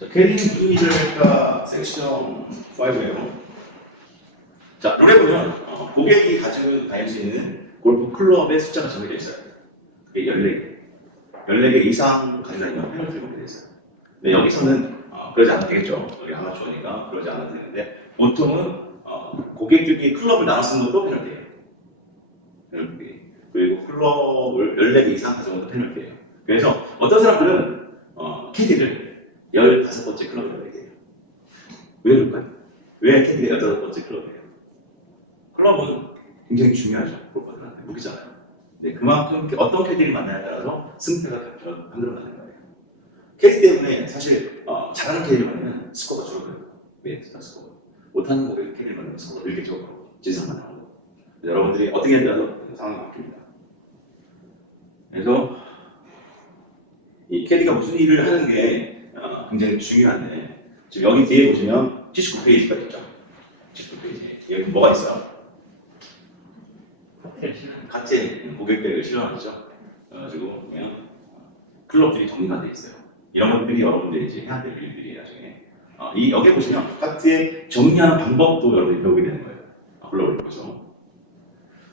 자, 무슨 일을 할까 섹션 5예요. 자, 룰에 보면 어, 고객이 가지고 다닐 수 있는 골프 클럽의 숫자가 정해져 있어요. 그게 14개. 14개 이상 가지고 다니면 페널티를 돼 있어요. 근데 여기서는 어, 그러지 않아도 되겠죠. 우리 아마추어니까 그러지 않아도 되는데 보통은 어, 고객들끼리 클럽을 쓰는 것도 페널티예요. 페널티. 그리고 클럽을 14개 이상 가져온 것도 페널티예요. 그래서 어떤 사람들은 어, 캐디를 15번째 클럽이라고 얘기해요. 왜 그럴까요? 왜 캐디가 15번째 클럽이에요? 클럽은 굉장히 중요하죠. 골퍼들한테 무기잖아요. 네, 그만큼 어떤 캐디를 만나냐에 따라서 승패가 만들어가는 거예요. 캐디 때문에 사실 어, 잘하는 캐디를 만나면 스코어가 줄어들어요. 왜? 스타 스코어. 못하는 고객 캐디를 만나면 스코어가 늘겠죠. 진상만 하고. 여러분들이 어떻게 한다서 상황이 바뀝니다. 그래서 이 캐디가 무슨 일을 하는 게 어, 굉장히 중요한데 지금 여기 뒤에 보시면 79페이지가 있죠. 79페이지. 여기 뭐가 있어요? 같이 고객들을 실현하죠. 그래가지고 그냥 클럽들이 정리가 돼 있어요. 이런 것들이 여러분들이 이제 해야 될 일들이 나중에 어, 이 여기 보시면 카트에 정리하는 방법도 여러분들이 배우게 되는 거예요. 아, 클럽을 보죠.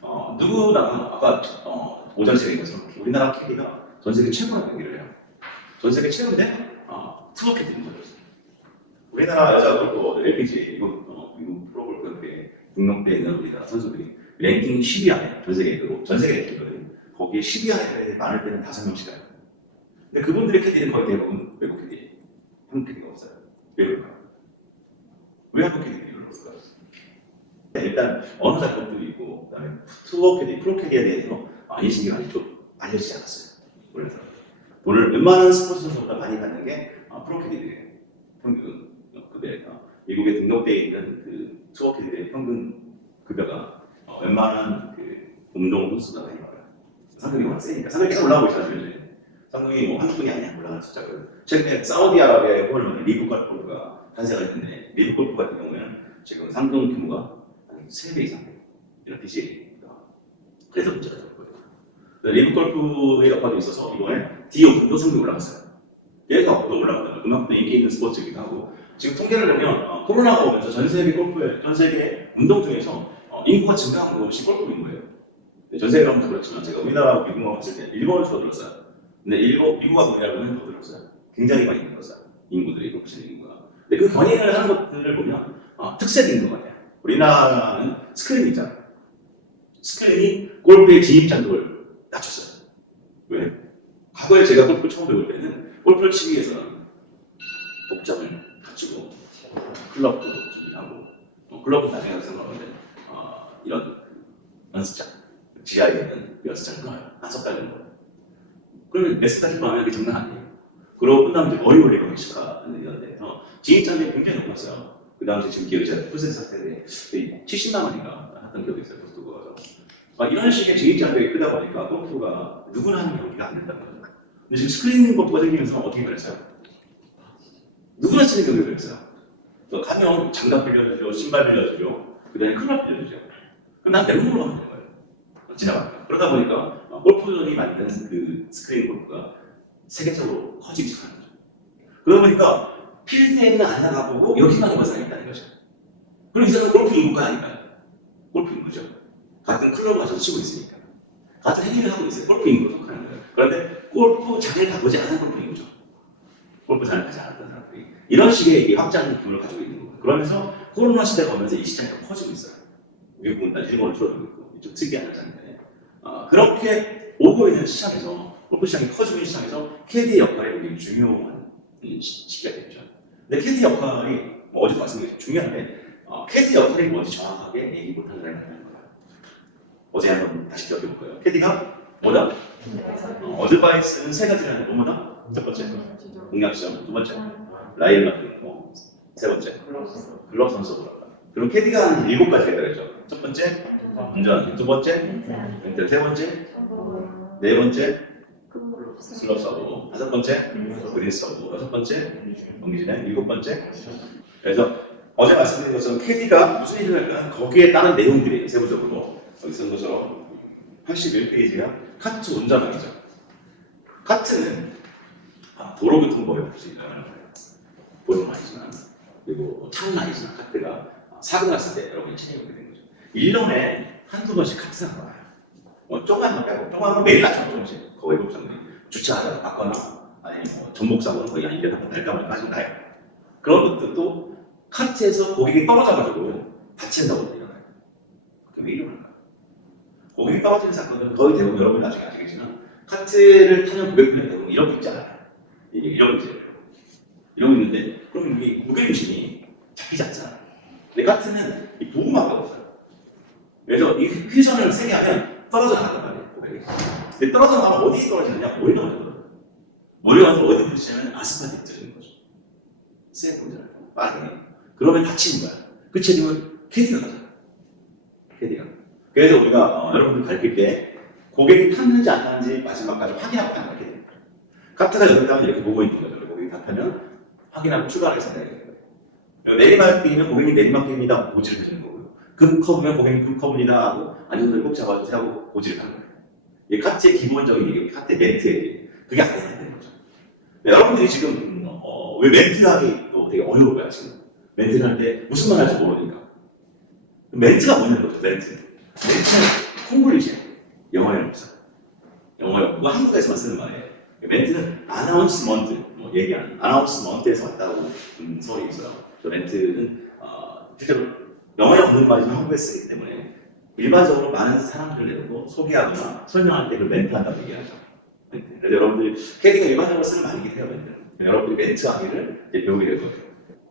어, 누구나 아까 어, 오전 시간에 것처럼 우리나라 캐디가 전 세계 최고라는 얘기를 해요. 전 세계 최고인데 어, 투어 캐디는 거죠. 우리나라 여자 골퍼들 LPG 미국 어, 미국 프로골프에 등록돼 있는 우리나라 선수들이 랭킹 10위 안에 전 세계로 전 세계 랭킹거든. 거기에 10위 안에 많을 때는 다섯 명씩 가요. 근데 그분들의 캐디는 거의 대부분 외국 캐디, 한국 캐디가 없어요. 왜 그럴까요? 왜 한국 별로 없을까요? 네, 일단 어느 작품도 있고 그다음에 투어 캐디, 프로 캐디에 대해서 아, 인식이 많이 좀 알려지지 않았어요. 그래서 돈을 웬만한 스포츠 선수보다 많이 받는 게 아, 프로 캐디들이에요. 평균 급여가 미국에 등록되어 있는 그 투어 캐디들의 평균 급여가 어, 웬만한 그 선수보다 많이 받아요. 상금이 워낙 세니까 상금이 계속 올라가고 있어요. 요즘. 상금이 뭐 한두 분이 아니야 올라가는 숫자가. 최근에 사우디아라비아에 보면 리브 골프가 탄생을 했는데 리브 골프 같은 경우에는 지금 상금 규모가 한 3배 이상. 이런 BJ가. 그래서 문제가 되는 거예요. 리브 골프의 여파도 있어서 이번에 디오픈도 상금이 올라갔어요. 더 올라가요. 그만큼 인기 있는 스포츠이기도 하고 지금 통계를 보면 어, 코로나가 오면서 전 세계 골프에 전 세계 운동 중에서 어, 인구가 증가한 곳이 골프인 거예요. 네, 전 세계로 다 그렇지만 제가 우리나라 미국만 봤을 때 일본을 더 들었어요. 근데 일본 미국하고 우리나라는 더 들었어요. 굉장히 많이 늘었어요. 인구들이 골프 치는 인구가. 근데 그 견인을 하는 것들을 보면 어, 특색인 것 같아요. 우리나라는 스크린이 있잖아요. 스크린이 골프의 진입 장벽을 낮췄어요. 왜? 과거에 제가 골프 처음 배울 때는 골프를 치기 위해서는 복장을 갖추고 클럽도 준비하고 어, 클럽은 가서 생각하는데 어, 이런 연습장 지하에 있는 연습장을 넣어요 다섯 달 정도. 그러면 몇 스타일 하면 그게 장난 아니에요. 그러고 끝나면 이제 머리 올리고 시작하는 이런 데서 진입장벽이 굉장히 높았어요. 그 당시 지금 기억이 잘 풀센 사태인데 70만 원인가 했던 기억이 있어요 골프가 아, 이런 식의 진입장벽이 크다 보니까 골프가 누구나 하는 경기가 안 된다는 거죠 근데 지금 스크린 골프가 생기면서 어떻게 그랬어요? 누구나 치는 경우가 그랬어요. 또 가면 장갑 빌려주죠, 신발 빌려주죠, 그 다음에 클럽 빌려주죠. 그럼 난 내용으로 하는 거예요. 지나가. 그러다 보니까 어, 골프전이 만든 그 스크린 골프가 세계적으로 커지기 시작하는 거죠. 그러다 보니까 필드에는 안 나가보고 여기만 해봐서 있다는 거죠. 그럼 이 사람은 골프 인구가 아닐까요? 골프 인구죠. 같은 클럽을 가서 치고 있으니까. 같은 행위를 하고 있어요. 골프 인구로 속하는 거예요. 그런데 골프장을 가보지 않은 골프 인구죠. 골프장을 가지 않았던 사람들이. 이런 식의 이 확장 느낌을 가지고 있는 거예요. 그러면서 코로나 시대가 오면서 이 시장이 더 커지고 있어요. 미국은 다 일본을 줄어들고 있고, 좀 특이한 장인데. 어, 그렇게 오고 있는 시장에서, 골프 시장이 커지고 있는 시장에서 캐디의 역할이 굉장히 중요한 시기가 됐죠. 근데 캐디 역할이, 뭐 어제도 말씀드렸죠. 중요한데, 어, 캐디 역할이 뭔지 정확하게 얘기 못하는 사람이 많은 거예요. 어제 한번 다시 기억해 볼 거예요. 캐디가 뭐다? 어, 어드바이스는 세 가지라는 거 뭐다? 첫 번째, 공략시험. 두 번째, 라인 마킹. 뭐, 세 번째, 글럽 선수. 그럼 캐디가 한 일곱 가지가 있다고 죠첫 번째, 운전. 두 번째, 멘트. 세 번째, 네 번째, 슬럽 서브. 다섯 번째, 그린 서브. 여섯 번째, 경기진행. 일곱 번째. 그래서 어제 말씀드린 것처럼 캐디가 무슨 일을 할까 거기에 따른 내용들이 세부적으로 여기 쓴 것처럼 81페이지가 카트 운전하기죠. 카트는 아, 도로교통법에 볼수 있는 거예요. 그리고 창라이즈나 카트가 사고 났을 때 여러분이 책임을 되는 거죠. 1년에 한두 번씩 카트가 나와요. 뭐 조금만 더 빼고 조금만 더 매일 낮춰 조금씩 거의 복장들이 주차하다가 받거나 아니면 뭐 전복사고는 거의 한 1년에 한번 날까만 빠지고 나요. 그런 것들도 카트에서 고객이 떨어져가지고 다친다고 일어나요. 그럼 왜 일어날까요? 고객이 떨어지는 사건은 거의 대부분 여러분 나중에 아시겠지만 카트를 타는 고객들은 대부분 이런 게 있잖아요. 이런 문제예요. 이런 게 있는데 그럼 이 무게중심이 잡히지 않잖아요. 근데 카트는 이 보호막가 없어요. 그래서 이 휘전을 세게 하면 떨어져 나간단 말이에요. 고객이. 근데 떨어져 나가면 어디에 떨어지느냐? 머리가 먼저 떨어져요. 머리가 어디 부딪히냐면 아스팔트에 떨어지는 거죠. 센 거잖아요. 빠르게. 그러면 다치는 거야. 그 책임은 캐디가 가잖아. 캐디가. 그래서 우리가 어, 여러분들 가르칠 때 고객이 탔는지 안 탔는지 마지막까지 확인하고 거예요. 캐디. 카트가 타면 이렇게 보고 있는 거죠. 고객이 다 타면 확인하고 생각해야 되는 거예요. 내리막길이면 고객이 내리막길입니다. 고지를 해주는 거고요. 급커브면 고객이 급커브입니다 하고 안전을 꼭 잡아주세요 하고 고지를 하는 거예요. 이게 카트의 기본적인 얘기, 카트의 멘트에 그게 안 되는 거죠. 네, 여러분들이 지금 어, 왜 멘트를 하기 또 되게 어려워요 지금. 멘트를 할 때 무슨 말 할지 모르니까. 멘트가 뭐냐는 거죠, 멘트. 멘트는 콩글리시예요. 영어에는 없어요. 영어에 없고 한국에서만 쓰는 말이에요. 멘트는 아나운스먼트, 뭐 얘기하는 아나운스먼트에서 왔다고 음, 소리 있어요. 저 멘트는 어, 실제로 영어에 없는 말이지만 한국에 쓰기 때문에 일반적으로 많은 사람들 내고 소개하거나 설명할 때 그 멘트 한다고 얘기하죠. 멘트. 여러분들이 캐딩을 일반적으로 쓰는 말이긴 해요, 멘트는. 여러분들이 멘트 하기를 이제 배우게 될 거예요.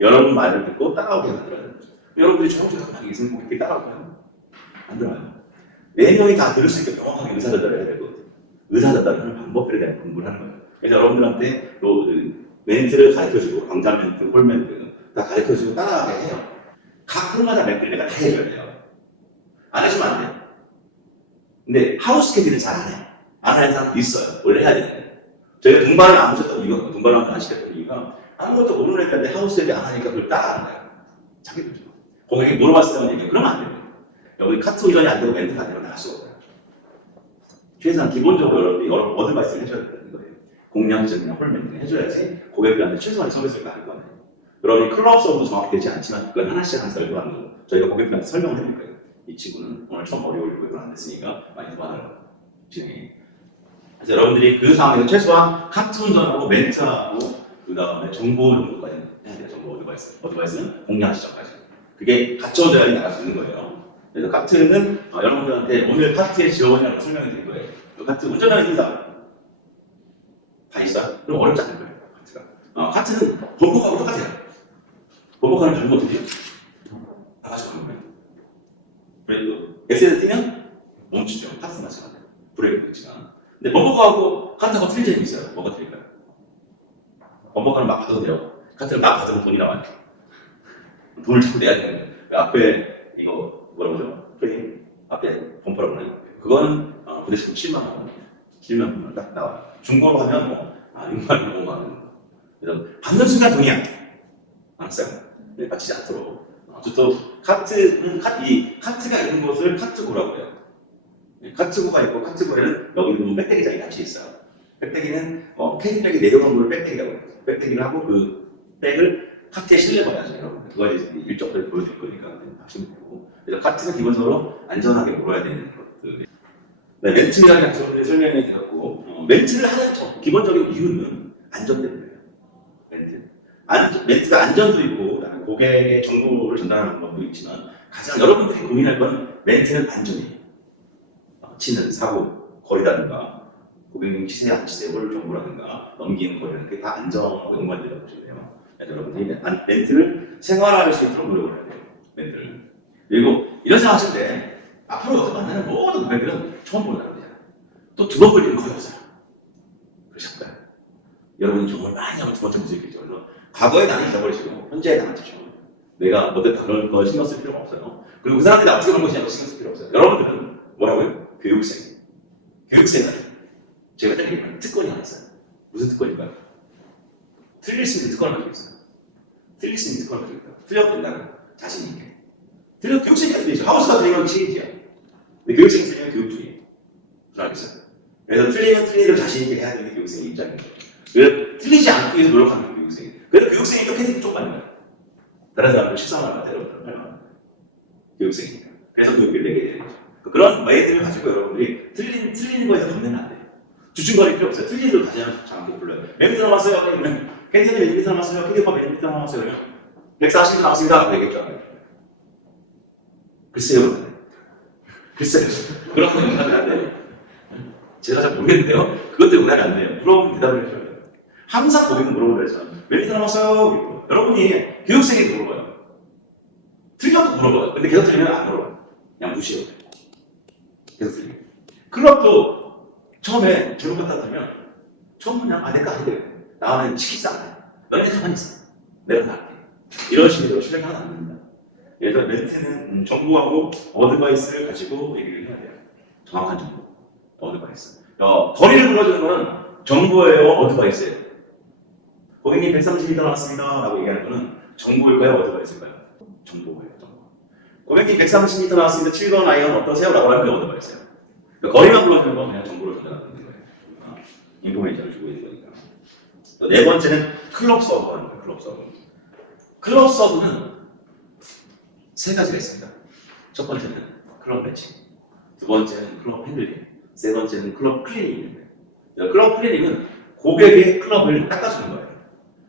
여러분 말을 듣고 따라오게 만들어야 되는 거죠. 여러분들이 조금씩 하게 있으면 그렇게 따라오게 하는 안 들어요. 네 명이 다 들을 수 있게 명확하게 의사전달을 해야 되거든요. 의사전달하는 방법들에 대한 공부를 하는 거예요. 그래서 여러분들한테 또그 멘트를 가르쳐주고 강좌 멘트, 홀 멘트 다 가르쳐주고 따라가게 해요. 각 프로마다 멘트를 내가 다 해줘야 돼요. 안 해주면 안 돼요. 근데 하우스 캐디는 잘 안 해요. 안 하는 사람도 있어요. 원래 해야 되는데. 저희가 등반을 안 하셨던 이유가, 등반을 안 하시겠던 이유가 아무것도 모르는 애들한테 하우스 캐디 안 하니까 그걸 따라 안 해요. 자기들도. 고객이 물어봤을 때만 얘기해요. 그러면 안 돼요. 여기 카트 운전이 안 되고 멘트가 안 되면 나갈 수가 없어요. 최소한 기본적으로 여러분이 여러 어드바이스를 해줘야 된다는 거예요. 공략적이나 홀멘트를 해줘야지 고객들한테 최소한의 서비스를 할 거예요. 그러니 클럽 수업도 정확히 되지 않지만 그걸 하나씩 하나씩 열고하는 거 저희가 고객들한테 설명을 해드릴 거예요. 이 친구는 오늘 처음 올리고 이건 안 됐으니까 많이 도와달라고 진행해. 그래서 여러분들이 그 상황에서 최소한 카트 운전하고 멘트하고 그 다음에 정보 정도까지 해야 돼요. 정보 어드바이스. 어드바이스는 공략 시점까지. 그게 갖춰져야 나갈 수 있는 거예요. 그래서 카트는 어, 여러분들한테 오늘 카트의 지원이라고 설명해 드릴 거예요. 그 카트 운전하는 인사 다 있어요? 그럼 어렵지 않을 거예요. 카트가. 어, 카트는 번복하고 똑같아요. 번복하는 잘못 어떻게 해요? 다 같이 가는 거예요. 그래도 엑셀을 뛰면 멈추죠. 카트 마찬가지. 브레이크 있지만. 근데 번복하고 카트하고 틀린 점이 있어요. 뭐가 틀릴까요? 번복하는 막 받아도 돼요. 카트는 막 받으면 돈이 나와요. 돈을 자꾸 내야 되는 거예요. 그 앞에 이거 뭐라 그러죠? 프레임 앞에 범퍼라고 그러나요? 그거는 어, 그 대신 7만 원, 7만 원딱 나와요. 중고로 하면 뭐 아, 6만 원, 5만 원. 그래서 받는 순간 돈이야. 알았어요? 네, 빠지지 않도록. 어쨌든 카트는 카, 이 카트가 있는 곳을 카트고라고 해요. 네, 카트고가 있고 카트고에는 여기 보면 백대기 장이 같이 있어요. 백대기는 어, 캐디백이 내려오는 걸 백대기라고 해요. 백대기를 하고 그 백을 카트에 실려봐야죠. 여러분. 그거 이제 일정들 보여드릴 거니까 하시면 되고. 그래서 카트는 기본적으로 안전하게 몰아야 되는 것들. 네, 멘트를 약속을 설명해 드렸고, 어, 멘트를 하는 저- 기본적인 이유는 안전 때문이에요. 멘트. 안, 멘트가 안전도 있고, 고객의 정보를 전달하는 것도 있지만, 가장 여러분들이 고민할 건 멘트는 안전이에요. 어, 치는 사고, 거리라든가, 고객님 치세요, 안 치세요를 정보라든가, 넘기는 거리라든가, 그게 다 안전과 연관되다고 보시면 돼요. 여러분들이 안- 멘트를 생활화할 수 있도록 노력을 해야 돼요. 멘트를. 그리고 이런 생각 하실 때, 앞으로 어떤 만나는 모든 고객들은 처음 보는 사람이잖아요. 또두번 걸리는 거의 없어요. 그러실까요? 여러분이 정말 많이 하면 두 번째 모습이 있겠죠. 그래서 과거에 나는 잊어버리시고, 현재에 나만 집중. 내가 어쨌든 그런 거 신경 쓸 필요가 없어요. 그리고 그 사람들이 하는 것이 아니라 신경 쓸 필요 없어요. 여러분들은 뭐라고요? 교육생. 교육생은 제가 딱 특권이 하나 있어요. 무슨 특권일까요? 틀릴 수 있는 특권을 가지고 있어요. 틀릴 수 있는 특권을 가지고. 틀려도 된다는 자신 있게. 틀려 교육생이 틀리죠. 하우스가 틀리면 체인지야. 근데 교육생이 틀리면 교육 중이에요. 무슨 알겠어요? 그래서 틀리면 틀린 대로 자신 있게 해야 되는 게 교육생의 거예요. 그래서 틀리지 않기 위해서 노력하는 게 교육생이. 그래서 교육생이 또 캐스팅 쪽 받는 거예요. 다른 사람들 실상을 때려버려요. 교육생이니까. 그래서 교육비를 내게 되는 거죠. 그런 마인드를 가지고 여러분들이 틀린, 틀리는 거에서 겁내면 안 돼요. 주춤거릴 필요 없어요. 틀린 걸 가장 잘못 불러요. 몇 미터 남았어요? 캔디는 몇 미터 남았어요? 캔디 오빠 몇 미터 남았어요? 그러면 140m 남았습니다. 되겠죠. 글쎄요. 글쎄요. 그런 건 용납이 안 돼요. 제가 잘 모르겠는데요. 그것도 용납이 안 돼요. 물어보면 대답을 해줘야 돼요. 항상 고객은 물어보래요. 몇 미터 남았어요? 여러분이 교육생에게 물어봐요. 틀려도 물어봐요. 근데 계속 틀리면 안 물어봐요. 그냥 무시해요. 계속 틀리고. 클럽도 처음에 잘못 갖다 들면 처음 그냥 아 내가 아니래. 나는 치킨 싸네. 너네 가만히 있어. 내가 다 할게. 이런 식으로 실행하면 안 됩니다. 그래서 멘트는 음, 정보하고 어드바이스를 가지고 얘기를 해야 돼요. 정확한 정보. 어드바이스. 어, 거리를 불러주는 거는 정보예요, 어드바이스예요. 고객님 130m 나왔습니다. 라고 얘기하는 거는 정보일까요, 어드바이스일까요? 정보예요, 정보. 고객님 130m 나왔습니다. 7번 아이언 어떠세요? 라고 하면 그게 어드바이스예요. 그러니까 거리만 불러주는 건 그냥 정보를 전달하는 거예요. 어, 인포메이션을 주고 있는 거니까. 또 네 번째는 클럽 서브입니다. 클럽 서브. 클럽 서브는 세 가지가 있습니다. 첫 번째는 클럽 매칭, 두 번째는 클럽 핸들링, 세 번째는 클럽 클리닝입니다. 클럽 클리닝은 고객의 클럽을 닦아주는 거예요.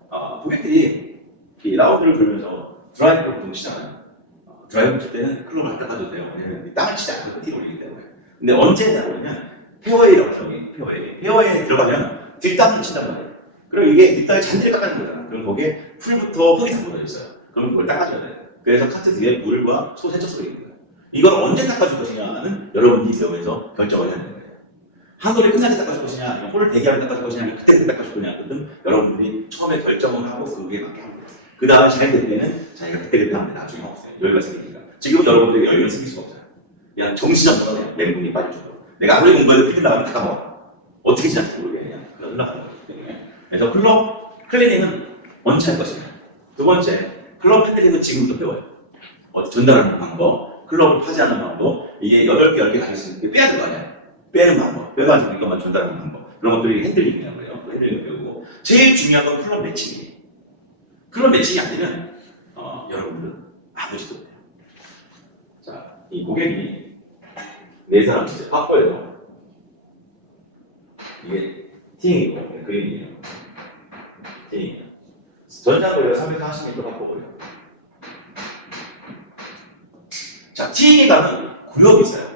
아, 고객들이 이 라운드를 돌면서 드라이브를 보통 치잖아요. 어, 드라이브 칠 때는 클럽을 닦아줘도 돼요. 왜냐면 이 땅을 치지 않고 티 올리기 때문에. 근데 언제 하냐면 페어웨이라고 정해 페어웨이. 페어웨이에 들어가면 뒷땅을 친단 말이에요. 그럼 이게 뒷땅을 잔디를 깎아주는 거잖아. 그럼 거기에 풀부터 흙이 다 묻어 있어요. 그럼 그걸 닦아줘야 돼요. 그래서 카트 뒤에 물과 소 세척소가 있는 거예요. 이걸 언제 닦아줄 것이냐는 여러분이 배우면서 결정을 해야 되는 거예요. 한솔이 끝날 때 닦아줄 것이냐, 아니면 홀을 대기하면 닦아줄 것이냐, 아니면 그때 닦아줄 거냐 등 여러분들이 처음에 결정을 하고 그게 맞게 하는 거예요. 그 다음에 진행될 때는 자기가 그때 그때 하면 돼. 나중에 없어요. 여유가 생기니까. 지금은 여러분들에게 여유가 생길 수가 없어요. 그냥 정시장 거네. 멘붕이 빠져줘요. 내가 아무리 공부해도 피드 나가면 다 까먹어. 어떻게 지날지 모르겠냐. 그냥 흘러가는 거기 때문에. 그래서 클럽 클리닝은 언제 할 것이냐. 두 번째, 클럽 핸들링은 지금부터 배워요. 어떻게 전달하는 방법, 클럽을 파지하는 방법, 이게 8개, 10개 가질 수 있는 게 빼야 될 거 아니야. 빼는 방법, 빼가지고 이것만 전달하는 방법. 그런 것들이 핸들링이라고 해요. 그 핸들링을 배우고. 제일 중요한 건 클럽 매칭이에요. 클럽 매칭이 안 되면, 어, 여러분들은 아무지도 못해요. 자, 이 고객이 네 사람 이제 바꿔요. 이게 티잉이고, 그림이에요. 티잉. 전장거리가 340m 바꿔버려요. 자, 가면 구역이 있어요.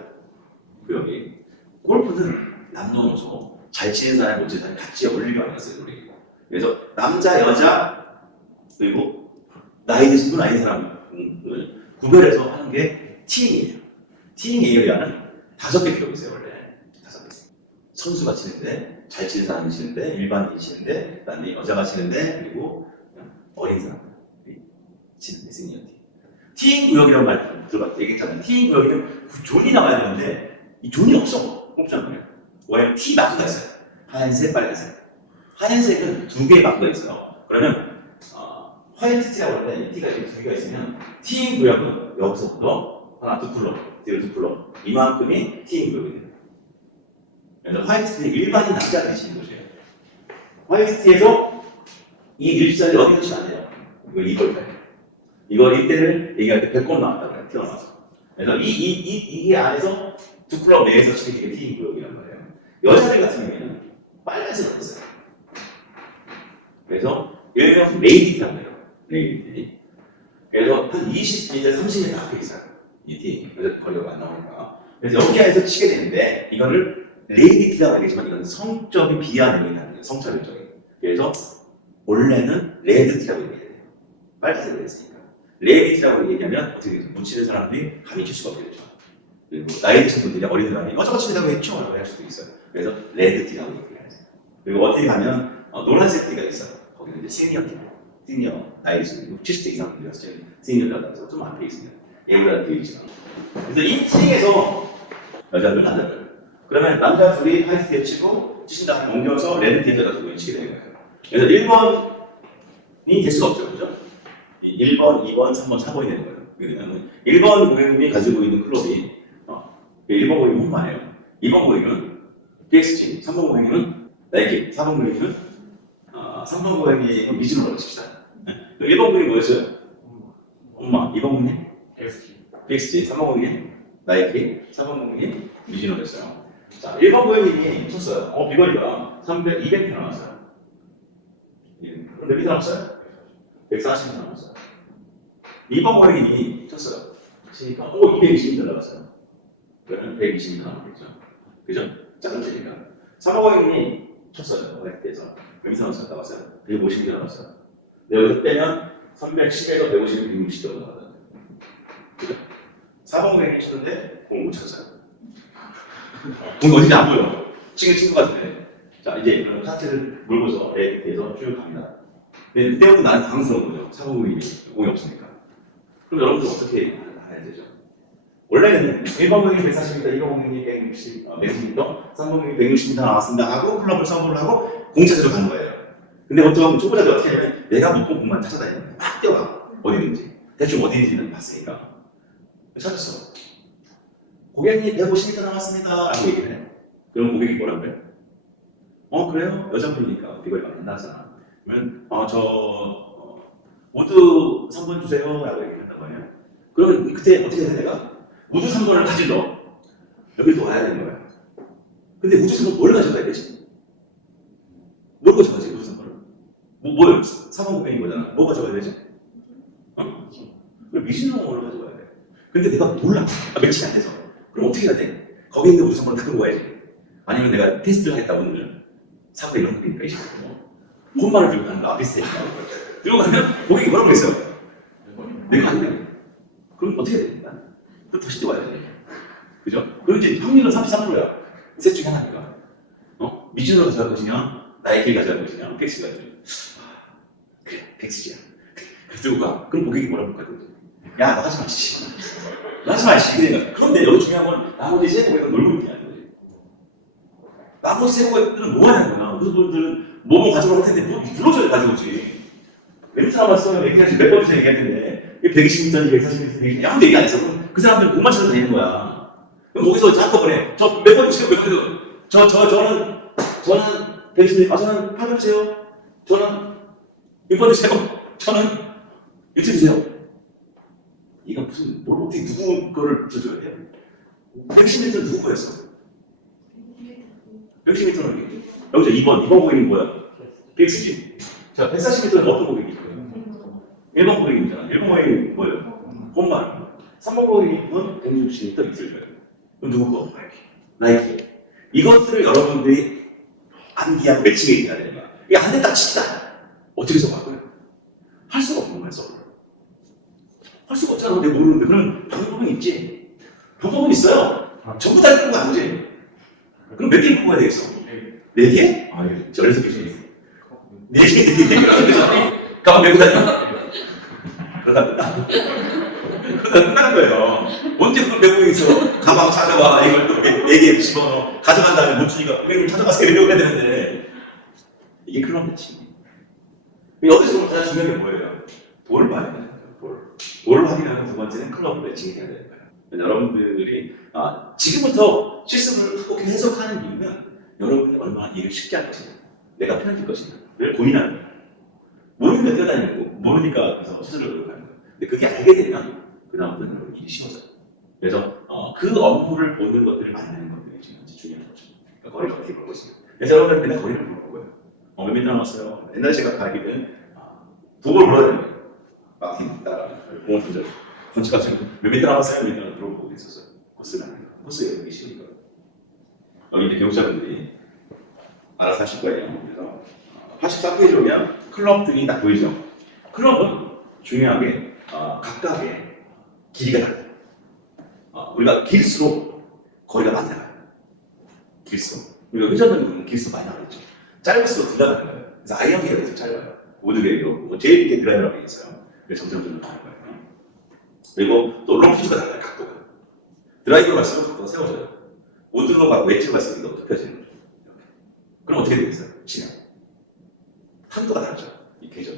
구역이. 골프는 남녀노소 잘 치는 사람, 못 치는 사람 같이 어울리려 하는 것을 노리고. 그래서 남자, 여자, 그리고 나이 드신 분, 든 사람을 구별해서 하는 게 티잉이에요. 티잉 에이리아는 다섯 개 있어요, 원래. 다섯 개. 선수가 치는데, 잘 치는 사람이 치는데, 일반인이 치는데, 그다음에 여자가 치는데, 그리고 어린 사람들이 치는데, 시니어 팀. 티잉 구역이라는 말 들어봤 얘기했잖아요. 티잉 구역에는 그 존이 나와야 되는데, 이 존이 없어. 없잖아요. 왜? 티 마크가 있어요. 하얀색, 빨간색. 하얀색은 두 개의 마크가 있어요. 그러면, 어, 화이트 티라고 하는데, 이 티가 이렇게 두 개가 있으면, 티잉 구역은 여기서부터 하나, 두 쿨러, 뒤로 두 쿨러. 이만큼이 티잉 구역이에요. 그래서 화이트 티 일반인 남자들이 치는 곳이에요. 화이트 티에서 이 일자리 어디서 치면 안 돼요. 이거 이걸 빼요. 이걸 이때를 얘기할 때 100건 나왔다고 해요. 튀어나와서. 그래서 이, 이, 이, 이게 안에서 두 클럽 내에서 치는 게 티잉 구역이란 말이에요. 여자들 같은 경우에는 빨간색을 없어요. 그래서 일명 레이디라고 해요. 레이디들이. 그래서 한 20m, 30m 앞에 있어요. 이 티. 그래서 거리가 안 나오니까. 그래서 여기 안에서 치게 되는데 이거를 레이디 티라고 하겠지만 이건 성적인 나는 거예요. 성차별적인. 그래서 원래는 레드 티라고 얘기해야 돼요. 빨간색으로 했으니까. 레드 티라고 얘기하면 어떻게 돼요? 묻히는 사람들이 감이 칠 수가 없게 되죠. 그리고 나이 드신 분들이 어린 사람이 어 저거 치다고 했죠? 라고 할 수도 있어요. 그래서 레드 티라고 얘기해야 돼요. 그리고 어떻게 가면 어, 노란색 티가 있어요. 거기는 이제 시니어 티. 시니어 나이 드신 분 70대 이상 분이라서 시니어라고 해서 좀 앞에 있습니다. 얘보다 더 있지만. 그래서 이 층에서 여자들, 남자들. 그러면 남자 둘이 화이트티에 치고 치신 다음에 옮겨서 레드티에다 두고 치게 되는 거예요. 그래서 1번이 될 수가 없죠. 그죠? 1번, 2번, 3번, 4번이 되는 거예요. 왜냐면 1번 고객님이 가지고 있는 클럽이 어, 1번 고객님은 뭐예요? 2번 고객님은 PXG, 3번 고객님은 나이키, 4번 고객님은 어, 3번 고객님은 미즈노라고 칩시다. 네? 1번 고객이 뭐였어요? 어, 2번님? ST. BXG, 3번님? 나이키, 4번님? 미지노 됐어요. 자, 1번 고객님이 쳤어요. 어, 비거리가 300, 200m 나왔어요. 예, 그럼 몇 미터 나왔어요? 140m 나왔어요. 2번 고객님이 쳤어요. 치니까, 어, 220m 나왔어요. 그러면 120m 나왔겠죠. 그죠? 치니까. 3번 고객님이 쳤어요. 어렉트에서. 몇 미터 나왔어요? 나왔어요? 150m 나왔어요. 근데 여기서 빼면 310에서 150, 160 정도 나왔어요. 그죠? 4번 고객님이 쳤는데, 못 쳤어요. 공 어딘지 안 보여. 친구 친구 같은데. 자 이제 그럼 카트를 물고서 레이트에서 쭉 갑니다. 근데 그때부터 나는 당황스러운 거죠. 사고공이 공이 없으니까. 그럼 여러분들 어떻게 해야 되죠? 원래는 1번 공이 140m, 2번 공이 160, 어, 160m, 3번 공이 160m 나왔습니다 하고 클럽을 선물을 하고 공 찾으러 가는 거예요. 근데 보통 초보자들 어떻게 하냐면 내가 못 본 공만 찾아다니는 막 뛰어가 어디든지 대충 어디든지는 봤으니까 찾았어. 고객님 150m 남았습니다. 라고 얘기를 해. 그럼 고객이 뭐라 그래? 어, 그래요? 여자분이니까 비거리 많이 나잖아. 그러면, 어, 저, 어, 모두 3번 주세요. 라고 얘기를 한다고 해요. 그러면 그때 어떻게 해, 내가? 모두 3번을 가질러. 여기 또 와야 되는 거야. 근데 우주 3번 뭘 가져가야 되지? 뭘 가져가지, 우주 3번을? 뭐, 뭐요? 3번 고객이 뭐잖아. 뭐 가져가야 되지? 어? 미신용어를 가져가야 돼. 근데 내가 몰라. 아, 며칠 안 돼서. 그럼 어떻게 해야 돼? 거기 있는 우주 3번을 다 끌고 와야지. 아니면 내가 테스트를 하겠다 오늘 사고 이런 거니까 이제 뭐 폰만을 들고 가는 거 비슷해니까 들고 가면 고객이 뭐라고 그랬어요? 내가 아니네 그럼 어떻게 해야 돼? 난? 그럼 다시 또 와야 돼 그죠? 그럼 이제 확률은 33%야 셋 중에 하나니까 어? 미준으로 가져갈 것이냐 나이키를 가져갈 것이냐 팩스 가져갈 것이냐 아, 그래 팩스지야 그래 들고 가 그럼 고객이 뭐라고 할까? 야 나가지 마 씨. 나가지 마 씨. 그러니까 그런데 여기 중요한 건 나머지 세 고객은 놀고 있냐 나머지 세 고객들은 뭐 하는 거야? 무슨 분들은 뭐뭐 가져갈 텐데 뭐 불러줘야 가져오지. 멘트 남았어. 얘기하지 몇 번째 얘기했는데 120m인지 140m인지 아무도 얘기 안 했어. 그 사람들 못 맞춰서 다니는 거야. 그럼 거기서 한꺼번에 저 몇번 주세요. 몇 번. 저, 저, 저는 저는 120m. 아 저는 8번 주세요. 저는 6번 주세요. 저는 6번 주세요. 이거 무슨 뭘 어떻게 누구 거를 돼? 110m 누구 거였어? 110m는 여기서 2번, 2번 고객이 뭐야? PXG. 자, 140m는 어떤 고객이 있어요? 1번 고객이잖아. 1번 고객이 뭐예요? 홈만. 3번 고객은 160m 있을 거예요. 그럼 누구 거? 나이키. 이것들을 여러분들이 암기하고 매칭해 되는 거야. 이게 안 됐다 치다. 어떻게 써갈 거예요? 할 수가 없는 거야, 써 내가 모르는데. 그럼 방법은 있지. 방법은 있어요. 전부 다 읽는 거 아니지? 그럼 몇 개 읽고 가야 되겠어? 네 개? 아, 저 어려서 계시네. 네 개, 네 개, 네 개. 가방 메고 다녀. 그러다 끝나. 그러다 끝나는 거예요. 언제 그걸 메고 있어? 가방 찾아봐. 이걸 또네개 집어넣어. 가져간 다음에 못 주니까 고객님 찾아가세요. 이러고 해야 되는데. 이게 클럽 매칭. 여기서 가장 중요한 게 뭐예요? 볼을 봐야 되 볼. 볼을 확인하는 두 번째는 클럽 매칭이 돼야 되는 거예요. 여러분들이 아, 지금부터 실습을 꼭 해석하는 이유는 여러분이 얼마나 일을 쉽게 할 것인가, 내가 편해질 것인가를 고민하는 거예요. 모르니까 뛰어다니고, 모르니까 그래서 스스로 노력하는 거예요. 근데 그게 알게 되면 그다음부터는 일이 쉬워져요. 그래서 어, 그 업무를 보는 것들을 만나는 것들이 지금 현재 중요한 거죠. 그러니까 거리를 어떻게 볼 것인가. 그래서 여러분들 맨날 거리를 보는 거예요. 어, 몇미 남았어요? 옛날에 제가 가기는 아, 물어야 되는 거 마킹 따라 공을 던져. 던져가지고 몇 미터 남았어요? 몇 미터 물어보고 있었어요. 거. 코스에 여기 쉬니까. 여기 이제 교육자분들이 알아서 하실 거예요. 그래서 84페이지 오면 클럽들이 딱 보이죠. 클럽은 중요하게 어, 각각의 길이가 달라요. 어, 우리가 길수록 거리가 많이 나가요. 길수록. 우리가 회전을 보면 길수록 많이 나가죠. 짧을수록 들어가는 거예요. 그래서 아이언 좀 짧아요. 모드계로 뭐 제일 밑에 드라이버라고 있어요. 점점 점점 나는 거예요. 그리고 또 롱피즈가 달라요. 각도가. 드라이브로 갈수록 각도가 세워져요. 모드로 가고 웨지로 갈수록 이거 좁혀지는 거죠. 그럼 어떻게 되겠어요? 치면. 탄도가 다르죠. 이 궤적.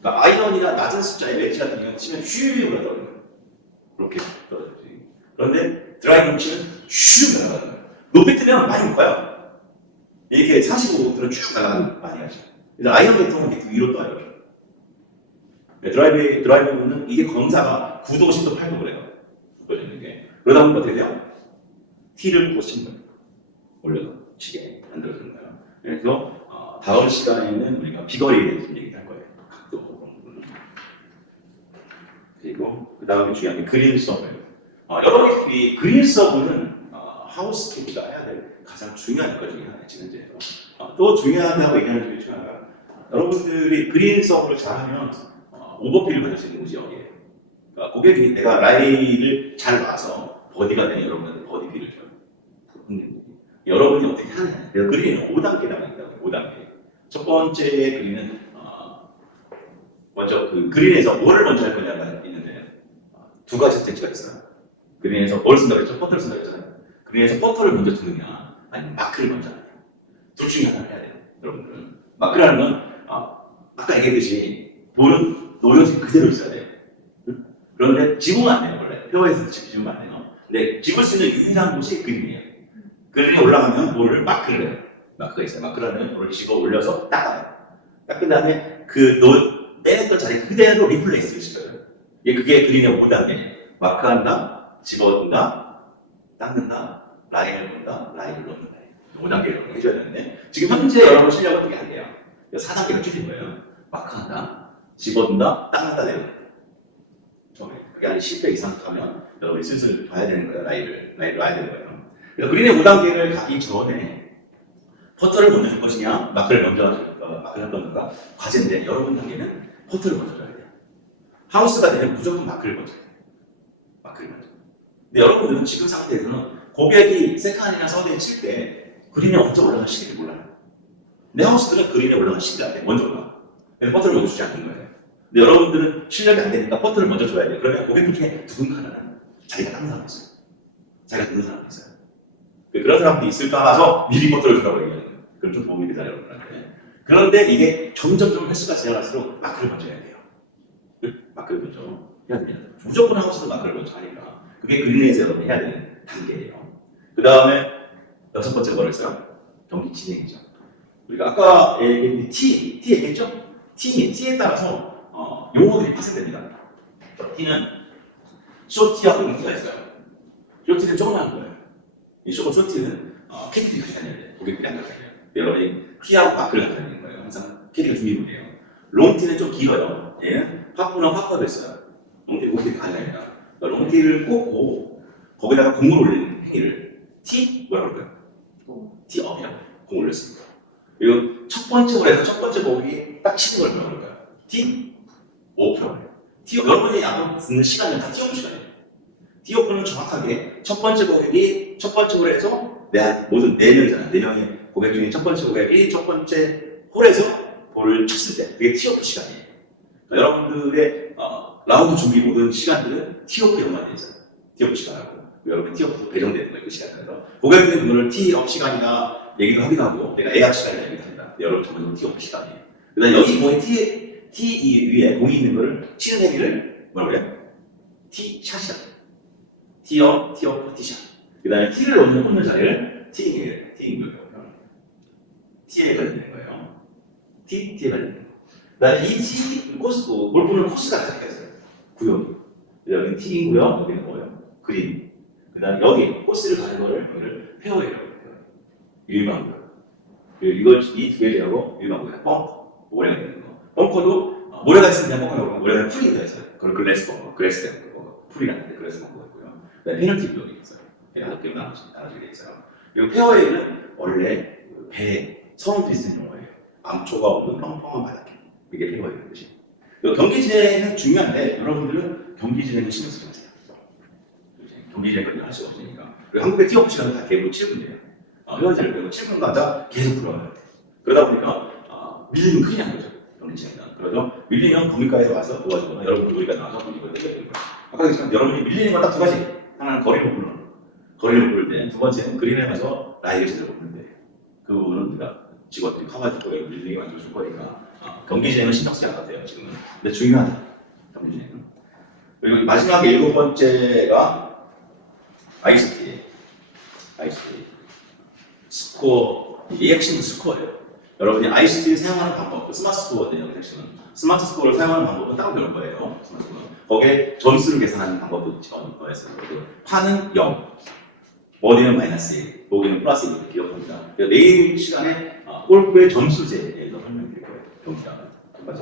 그러니까 아이언이나 낮은 숫자의 웨지 같은 경우는 치면 슈 올라가는 거예요. 이렇게 떨어지지. 그런데 드라이브로 치면 슈 날아가는 거예요. 높이 뜨면 많이 못 가요. 이렇게 45도는 쭉거 많이 하죠. 그래서 아이언 계통은 이렇게 위로 떠요. 네, 드라이브, 드라이브는 이게 검사가 9도, 10도, 8도 그래요. 보여지는 게. 그러다 보면 어떻게 돼요? T를 치는 거예요. 올려서 치게 만들어주는 거예요. 그래서 어, 다음 시간에는 우리가 비거리에 대해서 좀 얘기할 거예요. 각도 부분은. 그리고 그 다음에 중요한 게 그린 서브. 어, 여러분들이 그린 서브는 어, 하우스 캐디가 해야 될 가장 중요한 것 중에 하나예요. 지금 현재에서. 어, 또 중요하다고 얘기하는 중에 중요한 건 여러분들이 그린 서브를 잘하면 어, 오버필을 받을 수 있는 곳이 여기에요. 그러니까 고객이 내가 라이를 잘 봐서 버디가 되면 여러분한테 버디필을 줘요. 여러분이 어떻게 하느냐. 내가 그린은 5단계라고 한다고 5단계. 첫 번째 그린은 어, 먼저 그 그린에서 뭐를 먼저 할 거냐가 있는데 어, 두 가지 스테이지가 있어요. 그린에서 뭘 쓴다고 했죠? 퍼터를 쓴다고 했잖아요. 그린에서 퍼터를 먼저 두느냐 아니면 마크를 먼저 하느냐. 둘 중에 하나를 해야 돼요. 여러분들은. 마크라는 건 어, 아까 얘기했듯이 볼은 노려진 그대로 있어야 돼요. 그런데 집으면 안 돼요, 원래. 페어에서 집으면 안 돼요. 근데 집을 수 있는 유일한 곳이 그린이에요. 그린에 올라가면 볼을 마크를 해요. 마크가 있어요. 마크라는 볼을 집어 올려서 닦아요. 닦은 다음에 그 노, 빼냈던 자리 그대로 리플레이스를 시켜요. 이게 그게 그린의 5단계. 마크한다, 집어둔다, 닦는다, 라인을 본다, 라인을 넣는다. 5단계로 해줘야 되는데 지금 현재 여러분 실력은 그게 안 돼요. 4단계로 줄인 거예요. 마크한다, 집어둔다, 닦는다, 내려놓는다. 처음에. 그게 한 10배 이상 가면 여러분이 슬슬 봐야 되는 거예요. 라인을, 라인을 와야 되는 거예요. 그래서 그린의 5단계를 가기 전에 퍼터를 먼저 줄 것이냐, 마크를 먼저 줄 거, 마크를 먼저 줄까? 과제인데 여러분 단계는 퍼터를 먼저 줘야 돼요. 하우스가 되면 무조건 마크를 먼저 해요. 마크를 먼저. 근데 여러분들은 지금 상태에서는 고객이 세컨이나 서드에 칠 때 그린에 언제 올라갈 시기를 몰라요. 내 하우스들은 그린에 올라갈 시기가 안 돼. 먼저 올라가. 그래서 퍼터를 먼저 주지 않는 거예요. 여러분들은 실력이 안 되니까 퍼터를 먼저 줘야 돼요. 그러면 고객들 중에 누군가는 자기가 다른 사람이 있어요. 자기가 듣는 사람이 있어요. 그런 사람도 있을까 봐서 미리 퍼터를 주라고 얘기하는 거예요. 그럼 좀 도움이 되잖아요, 여러분한테. 그런데 이게 점점 좀 횟수가 지나갈수록 마크를 먼저 해야 돼요. 마크를 먼저 해야 됩니다. 무조건 하우스는 마크를 먼저 하니까. 그게 그린에서 여러분이 해야 되는 단계예요. 그 다음에 여섯 번째 뭐를 했어요? 경기 진행이죠. 우리가 아까 얘기했는데 T, T 얘기했죠? T, T에 따라서 어, 용어들이 파생됩니다. T는 쇼티하고 롱티가 있어요. 쇼티는 조그만 거예요. 이 쇼, 쇼티는 어, 가져야 돼요. 고객들이 안 돼요. 여러분이 마크를 가져야 되는 거예요. 항상 캐디가 준비물이에요. 롱티는 좀 길어요. 얘는 파프나 파프가 있어요. 롱티, 가져야 돼요. 그러니까 롱티를 꽂고 거기다가 공을 올리는 행위를 T 뭐라 그럴까요? T 업이라고 공 올렸습니다. 그리고 첫 번째 홀에서 첫 번째 공이 딱 치는 걸 뭐라 그럴까요? T 해요. T 여러분이 아까 듣는 시간은 다 T 오프 시간이에요. T 오프는 정확하게 첫 번째 고객이 첫 번째 홀에서 내 모든 네 명이잖아요. 네 명의 고객 중에 첫 번째 고객이 첫 번째 홀에서 볼을 쳤을 때 그게 T 오프 시간이에요. 그러니까 여러분들의 어, 라운드 준비 모든 시간들은 T 오프 연관되어 있어요. T 오프 시간하고 여러분 T 오프 배정되는 거예요. 그 시간에서 고객들은 그거를 T 업 시간이나 얘기도 하기도 하고 내가 예약 시간이라 얘기도 합니다. 여러분 전부 T 오프 시간이에요. 그다음 여기 공에 T T 이 위에 공이 있는 거를 치는 행위를 뭐라고 그래요? T 샷이다. T 업, T 업, T 샷. 그 다음에 T를 넣는 꽂는 자리를 T잉이에요. T잉이고요. T에 걸리는 거예요. T, T에 걸리는 거예요. 그다음에 이 T 코스, 골프는 코스가 다 있어요. 구역이. 여기는 T이고요. 여기는 뭐예요? 그린. 그 다음 에 여기 코스를 가는 거를 여기를 페어웨이라고 해요. 일반구. 그리고 이걸 이 두 개하고 일반구가 뻥커. 모래가 되는 거. 벙커도 어, 모래가 있으면 그냥 벙커라고 모래가 풀이 돼 있어요. 그걸 글래스 벙커, 글래스 벙커, 풀이라는 글래스 벙커가 있고요. 페널티 블록이 있어요. 다섯 개로 나눠지, 나눠지게 돼 있어요. 그리고 페어웨이는 원래 그 배에 성들이 쓰는 용어예요. 암초가 없는 펑펑한 바닥에 이게 페어웨이라는 뜻이. 경기 진행은 중요한데 여러분들은 경기 진행을 신경 쓰지 마세요. 경기 진행을 할 수가 없으니까. 그리고 한국의 티업 시간은 다 대부분 7분이에요. 어, 회원제를 배우고 7분마다 계속 들어와요. 그러다 보니까 아, 밀리면 큰일 난 거죠. 진행은. 그래서 밀리면 국민가에서 와서 도와주거나 여러분 우리가 나와서 이걸 떼줘야 되는 거예요. 아까 얘기했지만 여러분이 밀리는 건 딱 두 가지. 하나는 거리를 부르는 거. 거리를 부를 때, 두 번째는 그린에 가서 라이를 제대로 부르는데 그 부분은 우리가 직원들이 커가지고 밀리게 만들어줄 거니까 아, 경기 진행은 신경 쓰지 않아도 돼요 지금은. 근데 중요하다. 경기 진행은. 그리고 마지막 일곱 번째가 아이스티. 아이스티. 스코어. 이 핵심 스코어예요. 여러분이 ICT를 사용하는 방법, 그 스마트 스코어거든요. 그 핵심은 스마트 스코어를 사용하는 방법은 따로 배울 거예요. 거기에 점수를 계산하는 방법도 거예요. 그 판은 0, 머리는 마이너스 1, 보기는 플러스 1 기억합니다. 내일 시간에 아, 골프의 점수제에 대해서 설명드릴 거예요. 경기랑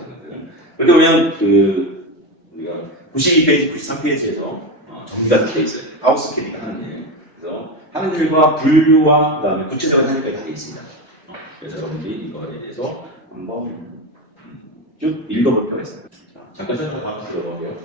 것들은. 그렇게 보면 그 우리가 92페이지, 93페이지에서 어, 정리가 다 돼 있어요. 하우스 캐리가 하는 일. 그래서 하는 일과 분류와 그다음에 구체적인 하는 일까지 다돼 있습니다. 어, 그래서 여러분들이 이거에 대해서 한번 음, 쭉 있어요. 자, 잠깐 쉬었다가 다음 들어가고요.